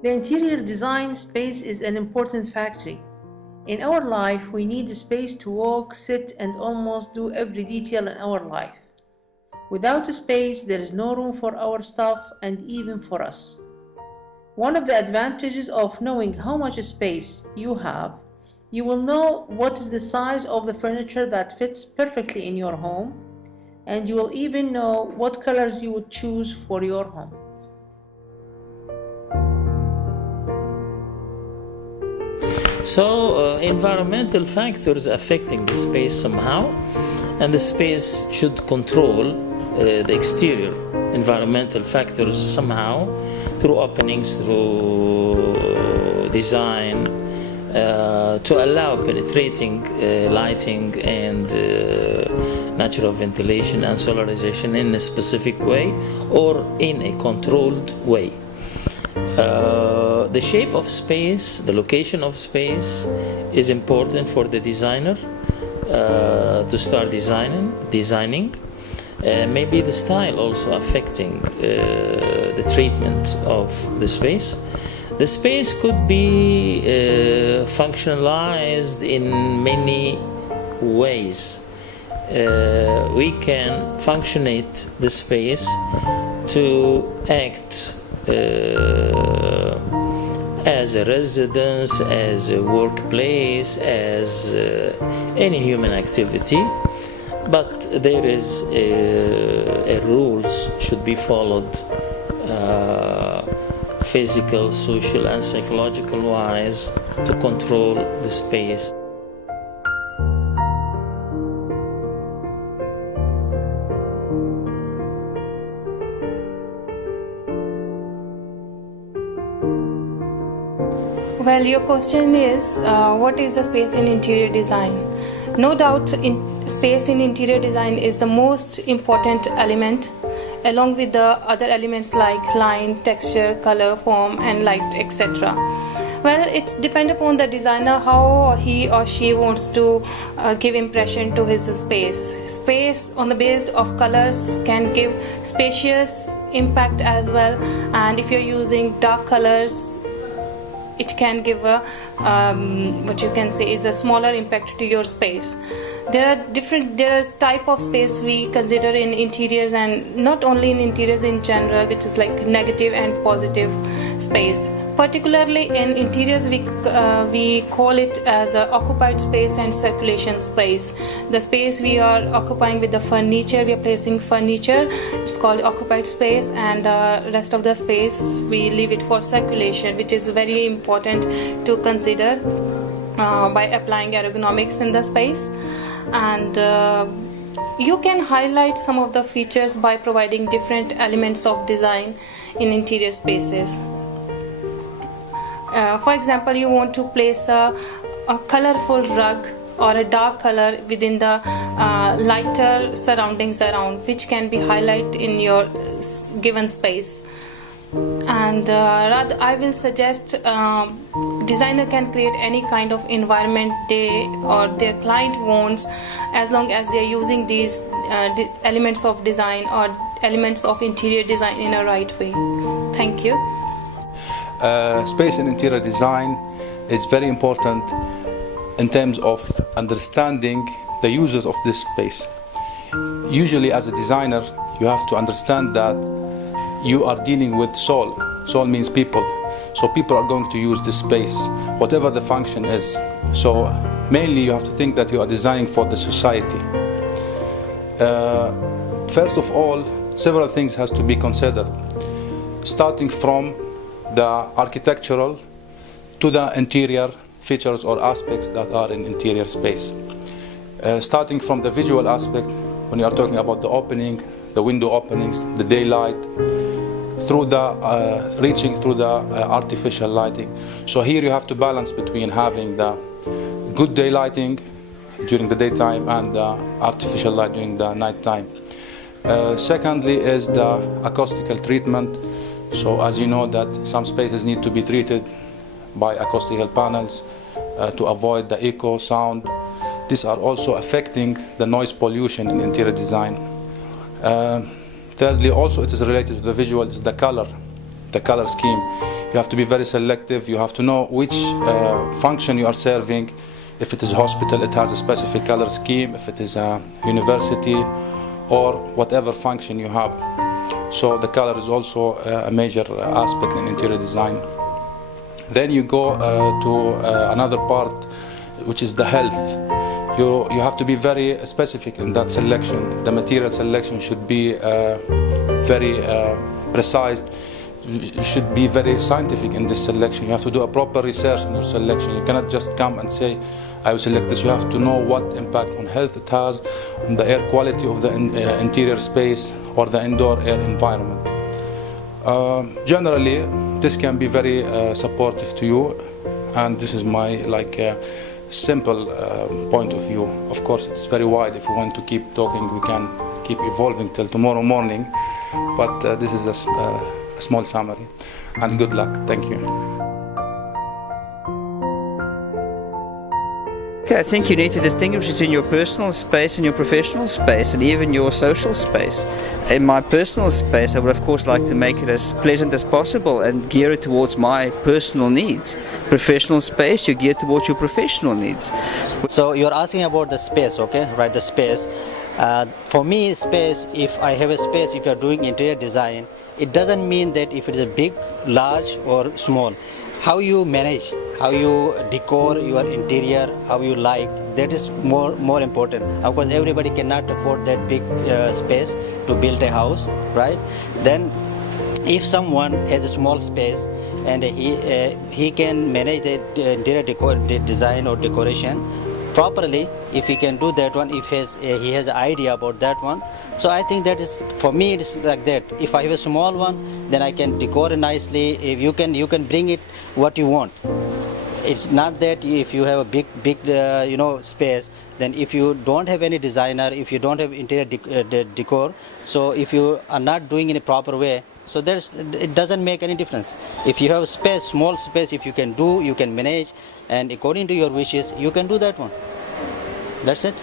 The interior design space is an important factor. In our life, we need a space to walk, sit, and almost do every detail in our life. Without a space, there is no room for our stuff and even for us. One of the advantages of knowing how much space you have, you will know what is the size of the furniture that fits perfectly in your home, and you will even know what colors you would choose for your home. So, environmental factors affecting the space somehow, and the space should control the exterior environmental factors somehow through openings, through design, to allow penetrating lighting and natural ventilation and solarization in a specific way or in a controlled way. The shape of space, the location of space is important for the designer to start designing. Maybe the style also affecting the treatment of the space. The space could be functionalized in many ways. We can functionate the space to act as a residence, as a workplace, as any human activity, but there is rules should be followed, physical, social, and psychological wise, to control the space. Well, your question is what is the space in interior design? No doubt, space in interior design is the most important element, along with the other elements like line, texture, color, form, and light, etc. Well, it depends upon the designer how he or she wants to give impression to his space. Space on the basis of colors can give spacious impact as well, and if you're using dark colors, it can give a what you can say is a smaller impact to your space. There is type of space we consider in interiors, and not only in interiors in general, which is like negative and positive space. Particularly in interiors, we call it as a occupied space and circulation space. The space we are occupying with the furniture, we are placing furniture, it's called occupied space, and the rest of the space we leave it for circulation, which is very important to consider by applying ergonomics in the space. And you can highlight some of the features by providing different elements of design in interior spaces. For example, you want to place a colorful rug or a dark color within the lighter surroundings around, which can be highlighted in your given space. And rather, I will suggest designer can create any kind of environment they or their client wants, as long as they are using these elements of design or elements of interior design in a right way. Thank you. Space in interior design is very important in terms of understanding the users of this space. Usually, as a designer, you have to understand that you are dealing with soul. Soul means people. So people are going to use this space, whatever the function is. So mainly you have to think that you are designing for the society. First of all, several things has to be considered, starting from the architectural to the interior features or aspects that are in interior space. Starting from the visual aspect, when you are talking about the opening, the window openings, the daylight, through the reaching through the artificial lighting. So here you have to balance between having the good day lighting during the daytime and the artificial light during the night time. Secondly is the acoustical treatment. So as you know that some spaces need to be treated by acoustical panels to avoid the echo sound. These are also affecting the noise pollution in interior design. Thirdly, also it is related to the visual, is the color scheme. You have to be very selective. You have to know which function you are serving. If it is a hospital, it has a specific color scheme. If it is a university, or whatever function you have. So the color is also a major aspect in interior design. Then you go to another part, which is the health. You have to be very specific in that selection. The material selection should be very precise. You should be very scientific in this selection. You have to do a proper research in your selection. You cannot just come and say, I will select this. You have to know what impact on health it has, on the air quality of the interior space or the indoor air environment. Generally, this can be very supportive to you, and this is my simple point of view. Of course, it's very wide. If we want to keep talking, we can keep evolving till tomorrow morning, but this is a small summary, and good luck. Thank you. Okay, I think you need to distinguish between your personal space and your professional space, and even your social space. In my personal space, I would of course like to make it as pleasant as possible and gear it towards my personal needs. Professional space, you gear towards your professional needs. So you're asking about the space, okay? Right, the space. For me, space, if I have a space, if you're doing interior design, it doesn't mean that if it is a big, large or small. How you manage, how you decor your interior, how you like, that is more important. Of course, everybody cannot afford that big space to build a house, right? Then if someone has a small space and he can manage the interior design or decoration properly, if he can do that one, if he has an idea about that one. So I think that is, for me, it is like that. If I have a small one, then I can decor it nicely. If you can bring it what you want. It's not that if you have a big space, then if you don't have any designer, if you don't have interior decor, so if you are not doing in a proper way, so it doesn't make any difference. If you have a space, small space, if you can do, you can manage, and according to your wishes, you can do that one. That's it.